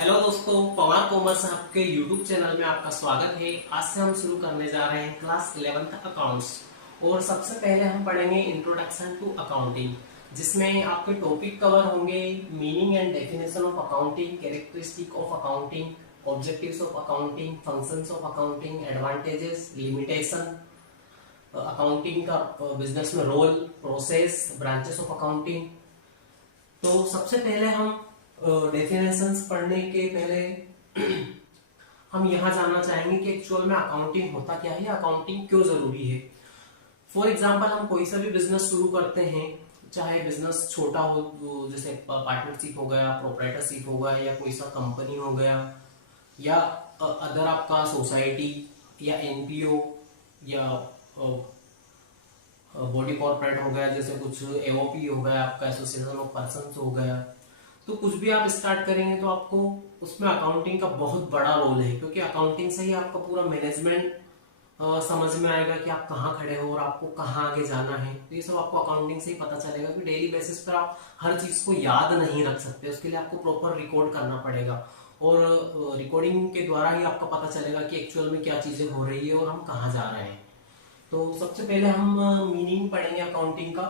Hello दोस्तों, Pawar commerce आपके YouTube channel में आपका स्वागत है। आज से हम शुरू करने जा रहे हैं क्लास 11th अकाउंट्स। और सबसे पहले हम पढ़ेंगे इंट्रोडक्शन टू अकाउंटिंग, जिसमें आपके टॉपिक कवर होंगे meaning and definition of accounting, characteristic of accounting, objectives of accounting, functions of accounting, advantages, limitation, accounting का बिजनेस में role, process, branches of accounting. तो सबसे पहले हम डेफिनेशंस पढ़ने के पहले हम यहाँ जानना चाहेंगे कि एक्चुअल में अकाउंटिंग होता क्या है या अकाउंटिंग क्यों जरूरी है। फॉर एग्जांपल, हम कोई सा भी बिजनेस शुरू करते हैं, चाहे बिजनेस छोटा हो, जैसे पार्टनरशिप हो गया, प्रोप्राइटरशिप हो गया, या कोई सा कंपनी हो गया, या अदर आपका सोसाइटी या एनपीओ या बॉडी कॉर्पोरेट हो गया, जैसे कुछ एओपी हो गया, आपका एसोसिएशन ऑफ पर्सन्स हो गया। तो कुछ भी आप स्टार्ट करेंगे तो आपको उसमें अकाउंटिंग का बहुत बड़ा रोल है, क्योंकि अकाउंटिंग से ही आपका पूरा मैनेजमेंट समझ में आएगा कि आप कहाँ खड़े हो और आपको कहाँ आगे जाना है। तो ये सब आपको अकाउंटिंग से ही पता चलेगा कि डेली बेसिस पर आप हर चीज को याद नहीं रख सकते, उसके लिए आपको प्रॉपर रिकॉर्ड करना पड़ेगा। और रिकॉर्डिंग के द्वारा ही आपको पता चलेगा कि एक्चुअल में क्या चीजें हो रही है और हम कहाँ जा रहे हैं। तो सबसे पहले हम मीनिंग पढ़ेंगे अकाउंटिंग का।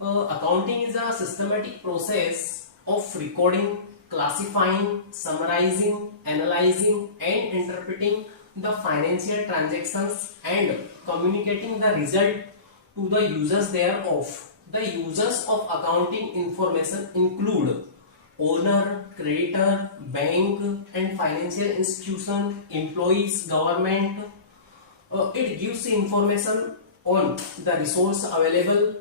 Accounting is a systematic process of recording, classifying, summarizing, analyzing and interpreting the financial transactions and communicating the result to the users thereof. The users of accounting information include owner, creditor, bank and financial institution, employees, government. It gives information on the resource available,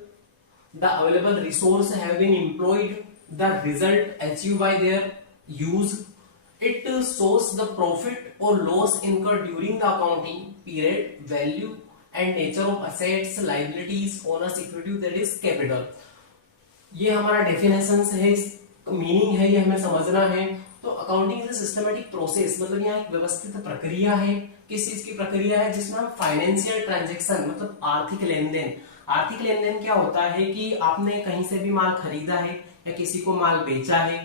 the available resource have been employed, the result achieved by their use. It shows the profit or loss incurred during the accounting period, value and nature of assets, liabilities, owner security, that is capital. ये हमारा definition है, meaning है, ये हमें समझना है। तो accounting is systematic process, मतलब यहाँ एक व्यवस्थित प्रक्रिया है। किस चीज की प्रक्रिया है? जिसमें हम फाइनेंशियल ट्रांजेक्शन, मतलब आर्थिक लेन देन। आर्थिक लेन देन क्या होता है कि आपने कहीं से भी माल खरीदा है या किसी को माल बेचा है,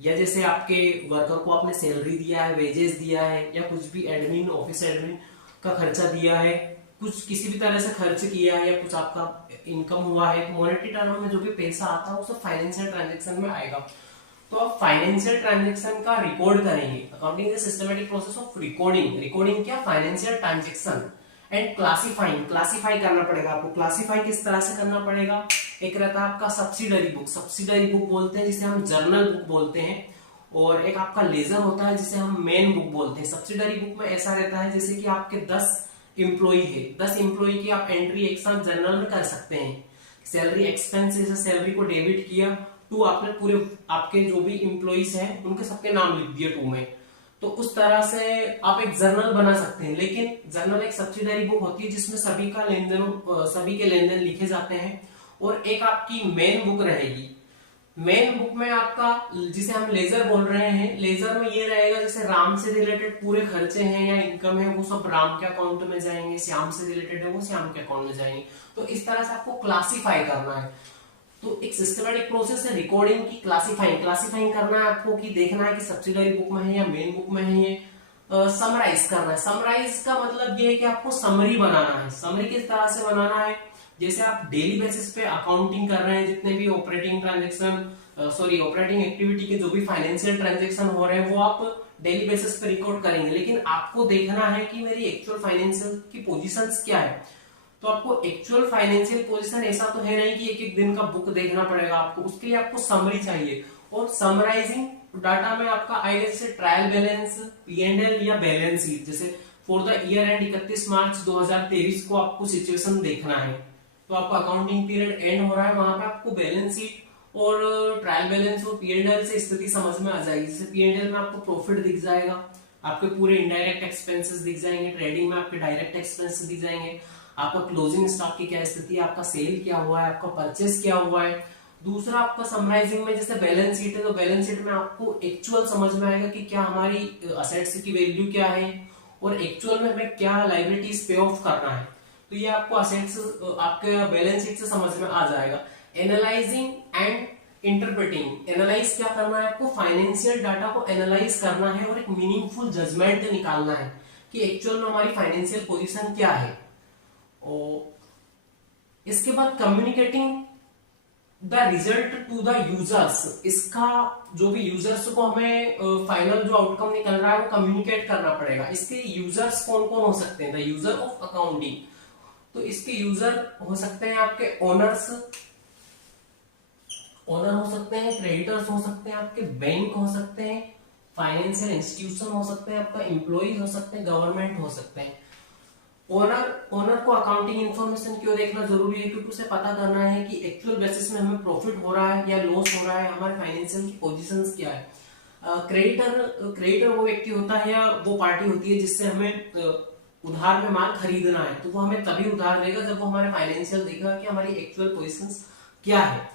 या जैसे आपके वर्कर को आपने सैलरी दिया है, वेजेस दिया है, या कुछ भी एडमिन, ऑफिस एडमिन का खर्चा दिया है, कुछ किसी भी तरह से खर्च किया है, या कुछ आपका इनकम हुआ है, मॉनेटरी टर्म में जो भी पैसा आता है वो सब फाइनेंशियल ट्रांजेक्शन में आएगा। तो आप फाइनेंशियल ट्रांजेक्शन का रिकॉर्ड करेंगे। Accounting is systematic process of recording. Recording क्या? Financial transaction. And classifying, classify करना पड़ेगा आपको। क्लासिफाई किस तरह से करना पड़ेगा? एक रहता है आपका सब्सिडरी बुक, सब्सिडरी बुक बोलते हैं जिसे हम जर्नल बुक बोलते हैं, और एक आपका लेजर होता है जिसे हम मेन बुक बोलते हैं। सब्सिडरी बुक में ऐसा रहता है जैसे कि आपके 10 एम्प्लॉई है, 10 एम्प्लॉई की आप एंट्री एक साथ जर्नल में कर सकते हैं। सैलरी एक्सपेंस से सैलरी को डेबिट किया, टू आपने पूरे आपके जो भी एम्प्लॉइज हैं उनके सबके नाम लिख दिए टू में। तो उस तरह से आप एक जर्नल बना सकते हैं। लेकिन जर्नल एक सब्सिडरी बुक होती है जिसमें सभी का लेन देन, सभी के लेन देन लिखे जाते हैं। और एक आपकी मेन बुक रहेगी। मेन बुक में आपका, जिसे हम लेजर बोल रहे हैं, लेजर में ये रहेगा जैसे राम से रिलेटेड पूरे खर्चे हैं या इनकम है वो सब राम के अकाउंट में जाएंगे, श्याम से रिलेटेड है वो श्याम के अकाउंट में जाएंगे। तो इस तरह से आपको क्लासिफाई करना है। तो एक सिस्टमैटिक प्रोसेस है रिकॉर्डिंग की। क्लासिफाइंग, क्लासिफाइंग करना है आपको कि देखना है कि सब्सिडरी बुक में है या मेन बुक में है। ये समराइज करना है। समराइज का मतलब ये है कि आपको समरी बनाना है। समरी किस तरह से बनाना है? जैसे आप डेली बेसिस पे अकाउंटिंग कर रहे हैं, जितने भी ऑपरेटिंग ट्रांजेक्शन, ऑपरेटिंग एक्टिविटी के जो भी फाइनेंशियल ट्रांजेक्शन हो रहे हैं वो आप डेली बेसिस पे रिकॉर्ड करेंगे। लेकिन आपको देखना है कि मेरी एक्चुअल फाइनेंशियल की पोजीशंस क्या है। तो आपको एक्चुअल फाइनेंशियल पोजीशन ऐसा तो है नहीं कि एक एक दिन का बुक देखना पड़ेगा आपको, उसके लिए आपको समरी चाहिए। और समराइजिंग डाटा में आपका आएगा जैसे ट्रायल बैलेंस, P&L या बैलेंस शीट। जैसे फॉर द ईयर एंड 31 मार्च 2023 को आपको सिचुएशन देखना है। तो आपका अकाउंटिंग पीरियड एंड हो रहा है, वहां पे आपको बैलेंस शीट और ट्रायल बैलेंस और P&L से स्थिति समझ में आ जाएगी। जैसे P&L में आपको प्रॉफिट दिख जाएगा, आपके पूरे इनडायरेक्ट एक्सपेंसेस दिख जाएंगे, ट्रेडिंग में आपके डायरेक्ट एक्सपेंसेस दिख जाएंगे, आपका क्लोजिंग स्टॉक की क्या स्थिति है, आपका सेल क्या हुआ है, आपका परचेस क्या हुआ है। दूसरा आपका समराइजिंग में जैसे बैलेंस शीट है, तो बैलेंस शीट में आपको एक्चुअल समझ में आएगा कि क्या हमारी असेट्स की वैल्यू क्या है और एक्चुअल में हमें क्या लायबिलिटीज पे ऑफ करना है। तो ये आपको असेट्स आपके बैलेंस शीट से समझ में आ जाएगा। एनालाइजिंग एंड इंटरप्रेटिंग, एनालाइज क्या करना है आपको, फाइनेंशियल डाटा को एनालाइज करना है और एक मीनिंगफुल जजमेंट निकालना है कि एक्चुअल में हमारी फाइनेंशियल पोजीशन क्या है। और इसके बाद communicating the result to the users, इसका जो भी यूजर्स को हमें फाइनल जो आउटकम निकल रहा है वो कम्युनिकेट करना पड़ेगा। इसके यूजर्स कौन कौन हो सकते हैं, द यूजर ऑफ अकाउंटिंग, तो इसके यूजर हो सकते हैं आपके ओनर्स, ओनर हो सकते हैं, क्रेडिटर्स हो सकते हैं, आपके बैंक हो सकते हैं, फाइनेंशियल इंस्टीट्यूशन हो सकते हैं, आपका एम्प्लॉइज हो सकते हैं, गवर्नमेंट हो सकते हैं। ओनर को अकाउंटिंग इन्फॉर्मेशन क्यों देखना जरूरी है, क्योंकि उसे पता करना है कि एक्चुअल बेसिस में हमें प्रॉफिट हो रहा है या लॉस हो रहा है, हमारे फाइनेंशियल की पोजीशंस क्या है। क्रेडिटर वो व्यक्ति होता है या वो पार्टी होती है जिससे हमें उधार में माल खरीदना है, तो वो हमें तभी उधार देगा जब वो हमारे फाइनेंशियल देगा कि हमारी एक्चुअल पोजीशंस क्या है।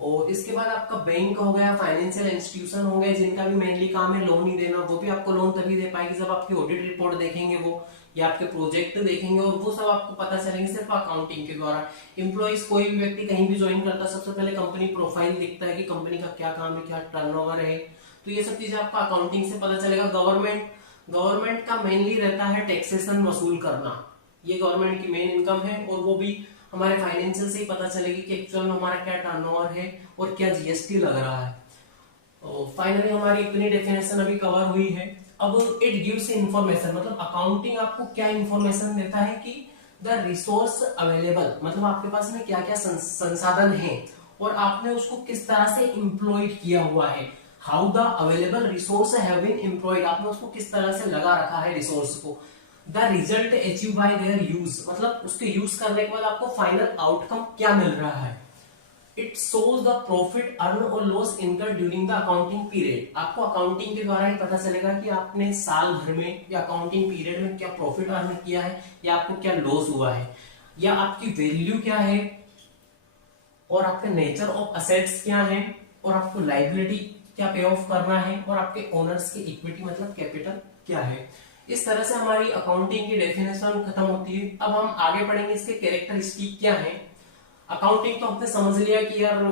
और इसके बाद आपका बैंक हो गया, फाइनेंशियल इंस्टीट्यूशन हो गए, जिनका भी मेनली काम है लोन ही देना, वो भी आपको लोन तभी दे पाएगी जब आपकी ऑडिट रिपोर्ट देखेंगे वो, या आपके प्रोजेक्ट देखेंगे, और वो सब आपको पता चलेंगे सिर्फ अकाउंटिंग के द्वारा। एम्प्लॉइज, कोई भी व्यक्ति कहीं भी ज्वाइन करता है सबसे पहले कंपनी प्रोफाइल दिखता है कि कंपनी का क्या काम है, क्या टर्नओवर है, तो ये सब चीजें आपका अकाउंटिंग से पता चलेगा। गवर्नमेंट का मेनली रहता है टैक्सेशन वसूल करना, ये गवर्नमेंट की मेन इनकम है, और वो भी हमारे फाइनेंशियल से ही पता चलेगी कि एक्चुअल में हमारा क्या टर्नओवर है और क्या जीएसटी लग रहा है। फाइनली हमारी इतनी डेफिनेशन अभी कवर हुई है। अब इट गिव्स इंफॉर्मेशन, मतलब अकाउंटिंग आपको क्या इंफॉर्मेशन देता है कि द रिसोर्स अवेलेबल, मतलब आपके पास में क्या क्या संसाधन है और आपने उसको किस तरह से इम्प्लॉयड किया हुआ है। How the available resource have been employed, आपने उसको किस तरह से लगा रखा है रिसोर्स को। The result achieve by there use, मतलब उसके यूज करने के बाद आपको फाइनल आउटकम क्या मिल रहा है। It shows the profit earn और loss incurred during the accounting period, आपको अकाउंटिंग के द्वारा ही पता चलेगा कि आपने साल भर में या अकाउंटिंग पीरियड में क्या प्रॉफिट अर्न किया है या आपको क्या लॉस हुआ है, या आपकी वैल्यू क्या है, और आपके नेचर ऑफ असेट्स क्या है, और आपको लाइबिलिटी क्या पे ऑफ करना है, और आपके ओनर्स की इक्विटी मतलब कैपिटल क्या है। इस तरह से हमारी अकाउंटिंग की डेफिनेशन खत्म होती है। अब हम आगे पढ़ेंगे इसके कैरेक्टरिस्टिक क्या है। अकाउंटिंग तो हमने समझ लिया कि यार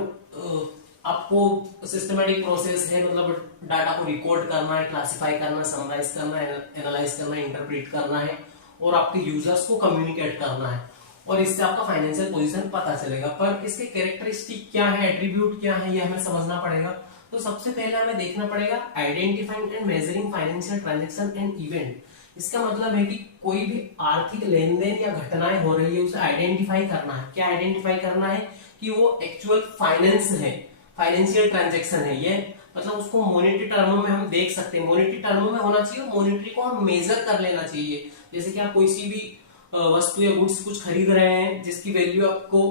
आपको सिस्टमेटिक प्रोसेस है, मतलब डाटा को रिकॉर्ड करना है, क्लासिफाई करना, समराइज करना है, एनालाइज करना है, इंटरप्रेट करना है, और आपके यूजर्स को कम्युनिकेट करना है, और इससे आपका फाइनेंशियल पोजीशन पता चलेगा। पर इसके कैरेक्टरिस्टिक क्या है, एट्रीब्यूट क्या है, ये हमें समझना पड़ेगा। तो सबसे पहले हमें देखना पड़ेगा identifying and measuring financial transaction and event. इसका मतलब है कि कोई भी आर्थिक लेन देन या घटनाएं हो रही है उसे आइडेंटिफाई करना है। क्या आइडेंटिफाई करना है कि वो एक्चुअल फाइनेंस है, फाइनेंशियल ट्रांजैक्शन है, ये मतलब उसको मॉनेटरी टर्मों में हम देख सकते हैं, मॉनेटरी टर्मों में होना चाहिए, मॉनेटरी को हम मेजर कर लेना चाहिए। जैसे कि आप कोई सी भी वस्तु या गुड्स कुछ खरीद रहे हैं जिसकी वैल्यू आपको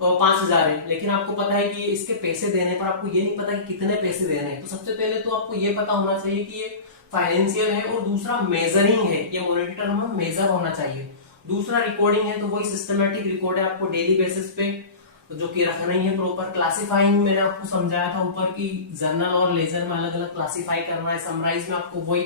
5,000 है, लेकिन आपको पता है कि इसके पैसे देने पर आपको ये नहीं पता कि कितने पैसे देने हैं। तो सबसे पहले तो आपको ये पता होना चाहिए कि ये फाइनेंशियल है, और दूसरा मेजरिंग है, ये मॉनेटरी टर्म में मेजर होना चाहिए। दूसरा रिकॉर्डिंग है, तो वही सिस्टमेटिक रिकॉर्ड है, आपको डेली बेसिस पे जो कि रखना ही है प्रॉपर। क्लासिफाइंग मैंने आपको समझाया था ऊपर की जर्नल और लेजर में अलग अलग क्लासिफाई करना है। समराइज में आपको वही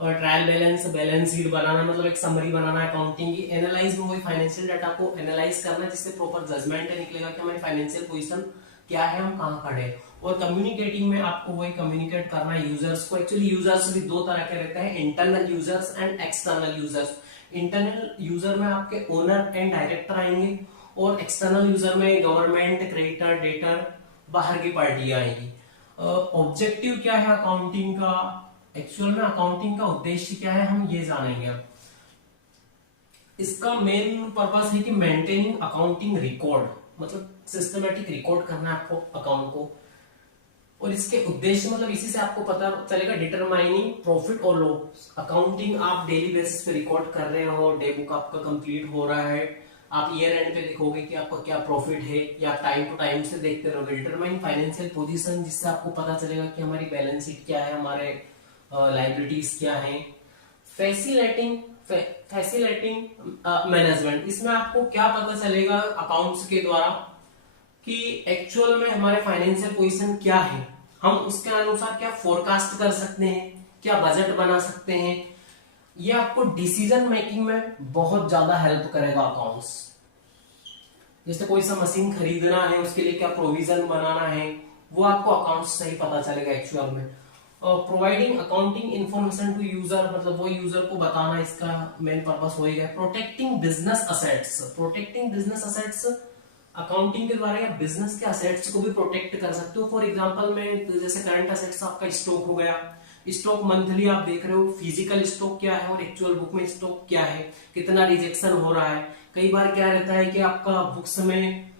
ट्रायल बैलेंस शीट बनाना, मतलब एक समरी बनाना है अकाउंटिंग की। एनालाइज में वही फाइनेंशियल डाटा को एनालाइज करना है जिससे प्रॉपर जजमेंट निकलेगा कि हमारी फाइनेंशियल पोजीशन क्या है, हम कहाँ खड़े हैं। और कम्युनिकेटिंग में आपको वही कम्युनिकेट करना है यूजर्स को। एक्चुअली यूजर्स भी दो तरह के रहते हैं, internal users and external users. Internal user में आपके ओनर एंड डायरेक्टर आएंगे, और एक्सटर्नल यूजर में गवर्नमेंट, क्रेडिटर, डेटर, बाहर की पार्टियां आएंगी। ऑब्जेक्टिव क्या है अकाउंटिंग का, एक्चुअल में अकाउंटिंग का उद्देश्य क्या है, हम ये जानेंगे अब। इसका मेन पर्पस है कि मेंटेनिंग अकाउंटिंग रिकॉर्ड, मतलब सिस्टमेटिक रिकॉर्ड करना है आपको अकाउंट को। और इसके उद्देश्य मतलब इसी से आपको पता चलेगा डिटरमाइनिंग प्रॉफिट और लॉस। अकाउंटिंग आप डेली बेसिस पे रिकॉर्ड कर रहे हो, डे बुक आपका कंप्लीट हो रहा है, आप ईयर एंड पे देखोगे कि आपका क्या प्रॉफिट है, या आप टाइम टू टाइम से देखते रहोगे। डिटरमाइन फाइनेंशियल पोजीशन, जिससे आपको पता चलेगा कि हमारी बैलेंस शीट क्या है, हमारे लाइबिलिटीज क्या है। फैसिलिटेटिंग मैनेजमेंट, इसमें आपको क्या पता चलेगा अकाउंट्स के द्वारा कि एक्चुअल में हमारे फाइनेंशियल पोजीशन क्या है, हम उसके अनुसार क्या फोरकास्ट कर सकते हैं, क्या बजट बना सकते हैं। ये आपको डिसीजन मेकिंग में बहुत ज्यादा हेल्प करेगा अकाउंट्स। जैसे कोई सा मशीन खरीदना है, उसके लिए क्या प्रोविजन बनाना है, वो आपको अकाउंट्स से ही पता चलेगा एक्चुअल में। Providing accounting information to user, मतलब वो यूजर को बताना, इसका मेन पर्पस वही है। Protecting business assets, protecting business assets, accounting के द्वारा या बिजनेस के असेट्स को भी प्रोटेक्ट कर सकते हो। फॉर एग्जांपल में जैसे करंट असेट्स आपका स्टॉक हो गया, स्टॉक मंथली आप देख रहे हो फिजिकल स्टॉक क्या है और एक्चुअल बुक में स्टॉक क्या है, कितना रिजेक्शन हो रहा है। कई बार क्या रहता है कि आपका बुक्स में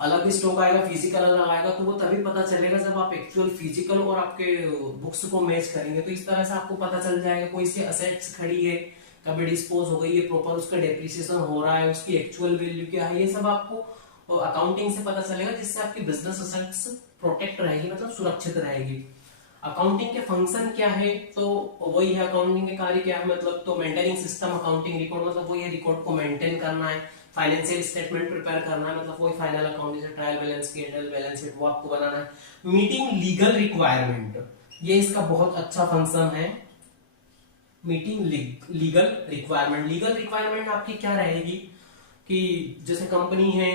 अलग स्टॉक आएगा, फिजिकल अलग आएगा, तो वो तभी पता चलेगा जब आप एक्चुअल फिजिकल और आपके बुक्स को मैच करेंगे। तो इस तरह से आपको पता चल जाएगा कोई सी असेट्स खड़ी है, कभी डिस्पोज हो गई है, प्रॉपर उसका डेप्रिसिएशन हो रहा है, उसकी एक्चुअल वैल्यू क्या है, ये सब आपको अकाउंटिंग से पता चलेगा, जिससे आपकी बिजनेस असेट्स प्रोटेक्ट रहेगी, मतलब सुरक्षित रहेगी। अकाउंटिंग के फंक्शन क्या है, तो वही है अकाउंटिंग के कार्य क्या है, मतलब तो मेंटेनिंग सिस्टम अकाउंटिंग रिकॉर्ड, मतलब वही है रिकॉर्ड को मेंटेन करना है। फाइनेंशियल स्टेटमेंट प्रिपेयर करना है, मतलब वही फाइनल अकाउंट, जैसे ट्रायल बैलेंस की बैलेंस शीट, वो आपको बनाना है। मीटिंग लीगल रिक्वायरमेंट, ये इसका बहुत अच्छा फंक्शन है। Meeting legal requirement, legal requirement आपकी क्या रहेगी कि जैसे कंपनी है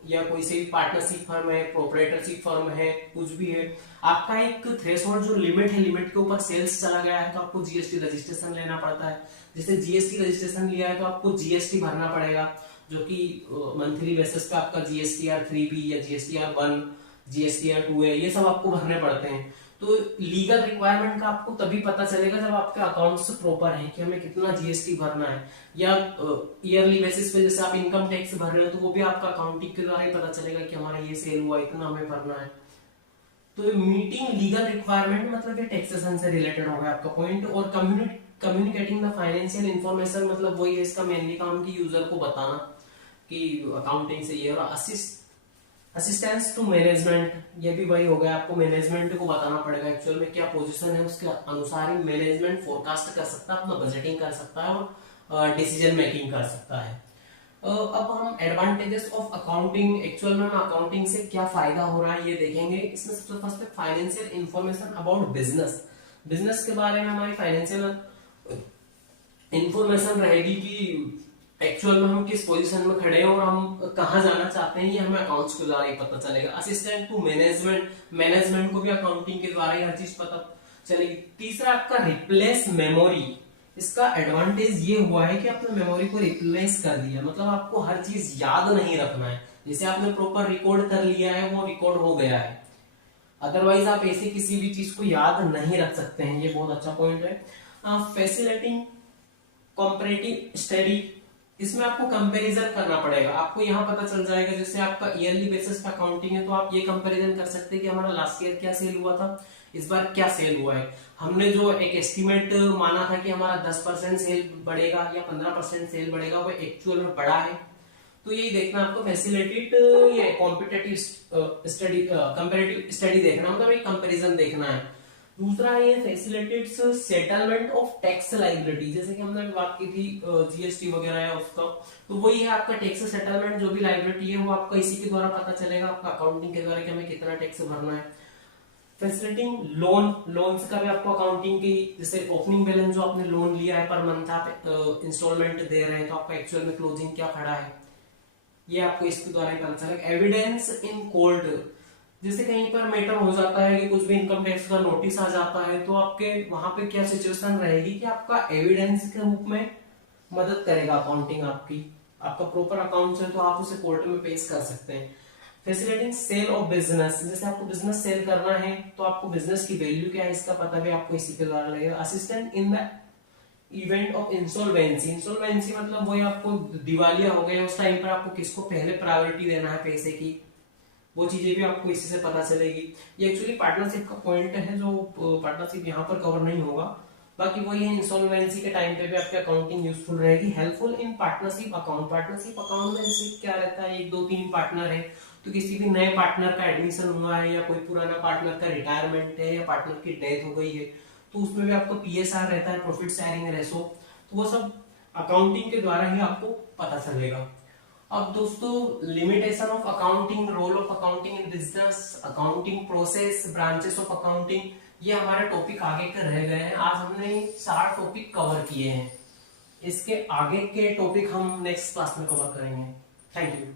या कोई से भी पार्टनरशिप फर्म है, प्रोप्राइटरशिप फर्म है, कुछ भी है, आपका एक थ्रेशोल्ड जो लिमिट है, लिमिट के ऊपर सेल्स चला गया है तो आपको जीएसटी रजिस्ट्रेशन लेना पड़ता है। जैसे जीएसटी रजिस्ट्रेशन लिया है तो आपको जीएसटी भरना पड़ेगा, जो कि मंथली बेसिस पे आपका जीएसटीआर 3B या जीएसटीआर 1, जीएसटीआर 2A, ये सब आपको भरने पड़ते हैं। तो लीगल रिक्वायरमेंट का आपको तभी पता चलेगा जब आपके अकाउंट्स प्रॉपर है कि हमें कितना जीएसटी भरना है, या ईयरली बेसिस पे जैसे आप इनकम टैक्स भर रहे हो तो वो भी आपका अकाउंटिंग के द्वारा ही पता चलेगा कि हमारा ये सेल हुआ, इतना हमें भरना है। तो मीटिंग लीगल रिक्वायरमेंट मतलब ये टैक्सेशन से रिलेटेड हो गया आपका पॉइंट। और कम्युनिकेटिंग द फाइनेंशियल इंफॉर्मेशन, मतलब वही है इसका मेनली काम की यूजर को बताना कि अकाउंटिंग से ये। और असिस्टेंस टू मैनेजमेंट, ये भी वही हो गया, आपको मैनेजमेंट को बताना पड़ेगा एक्चुअल में क्या पोजीशन है, उसके अनुसार ही मैनेजमेंट फोरकास्ट कर सकता है, अपना बजटिंग कर सकता है और डिसीजन मेकिंग कर सकता है। अब हम एडवांटेजेस ऑफ अकाउंटिंग, एक्चुअल में अकाउंटिंग से क्या फायदा हो रहा है ये देखेंगे। इसमें सबसे first financial information about business, business के बारे में हमारी फाइनेंशियल इंफॉर्मेशन रहेगी कि एक्चुअल में हम किस पोजीशन में खड़े हैं और हम कहां जाना चाहते हैं, ये हमें अकाउंट्स के द्वारा ही पता चलेगा। असिस्टेंट टू मैनेजमेंट, मैनेजमेंट को भी अकाउंटिंग के द्वारा ही हर चीज पता चलेगी। तीसरा आपका रिप्लेस मेमोरी, इसका एडवांटेज ये हुआ है कि आपने मेमोरी को रिप्लेस कर दिया, मतलब आपको हर चीज याद नहीं रखना है, जैसे आपने प्रॉपर रिकॉर्ड कर लिया है वो रिकॉर्ड हो गया है, अदरवाइज आप ऐसे किसी भी चीज को याद नहीं रख सकते हैं, ये बहुत अच्छा पॉइंट है। फैसिलिटिंग कॉम्परेटिव स्टडी, इसमें आपको कंपैरिजन करना पड़ेगा, आपको यहाँ पता चल जाएगा, जैसे आपका ईयरली बेसिस पे अकाउंटिंग है तो आप ये कंपैरिजन कर सकते हैं कि हमारा लास्ट ईयर क्या सेल हुआ था, इस बार क्या सेल हुआ है। हमने जो एक एस्टिमेट माना था कि हमारा 10% सेल बढ़ेगा या 15% सेल बढ़ेगा, वो एक्चुअल में बढ़ा है, तो यही देखना आपको। फैसिलिटेट ये कॉम्पिटिटिव स्टडी, कंपैरेटिव स्टडी देखना, मतलब एक कंपैरिजन देखना है। दूसरा ये facilitates settlement of tax liability, जैसे कि हमने बात की थी जीएसटी वगैरह है उसका, तो वही है आपका टैक्स सेटलमेंट, जो भी लायबिलिटी है वो आपका इसी के द्वारा पता चलेगा, आपका अकाउंटिंग के द्वारा कि हमें कितना टैक्स भरना है। फैसिलिटिंग लोन, लोन्स का भी आपको अकाउंटिंग की, जैसे ओपनिंग बैलेंस जो आपने लोन लिया है पर मंथ आप इंस्टॉलमेंट दे रहे हैं, तो आपका एक्चुअल में क्लोजिंग क्या खड़ा है, ये आपको इसके द्वारा ही पता चलेगा। एविडेंस इन कोर्ट, जैसे कहीं पर मैटर हो जाता है कि कुछ भी इनकम टैक्स का नोटिस आ जाता है, तो आपके वहां पे क्या सिचुएशन रहेगी कि आपका एविडेंस के रूप में मदद करेगा अकाउंटिंग आपकी, आपका प्रॉपर अकाउंट है तो आप उसे कोर्ट में पेश कर सकते हैं। फैसिलिटिंग सेल ऑफ बिजनेस, जैसे आपको बिजनेस सेल करना है तो आपको बिजनेस की वैल्यू क्या है इसका पता भी आपको इसी के द्वारा लगेगा। Assistant in the event of insolvency, insolvency मतलब वही आपको दिवालिया हो गया उस टाइम पर आपको किसको पहले प्रायोरिटी देना है पैसे की, वो चीजें भी आपको इसी से पता चलेगी। ये एक्चुअली पार्टनरशिप का पॉइंट है जो पार्टनरशिप यहाँ पर कवर नहीं होगा, बाकी वही है इंसॉल्वेंसी के टाइम पे भी आपकी अकाउंटिंग यूजफुल रहेगी। Helpful in partnership account, partnership account में जैसे क्या रहता है, 1 2 3 पार्टनर है, तो किसी भी नए पार्टनर का एडमिशन हुआ है या कोई पुराना पार्टनर का रिटायरमेंट है या पार्टनर की डेथ हो गई है, तो उसमें भी आपको पीएसआर रहता है, प्रॉफिट शेयरिंग रेशो, तो वो सब अकाउंटिंग के द्वारा ही आपको पता चलेगा। अब दोस्तों limitation of accounting, role of accounting in business, accounting process, branches of accounting, ये हमारे टॉपिक आगे के रह गए हैं। आज हमने 4 टॉपिक कवर किए हैं, इसके आगे के टॉपिक हम नेक्स्ट क्लास में कवर करेंगे। Thank you.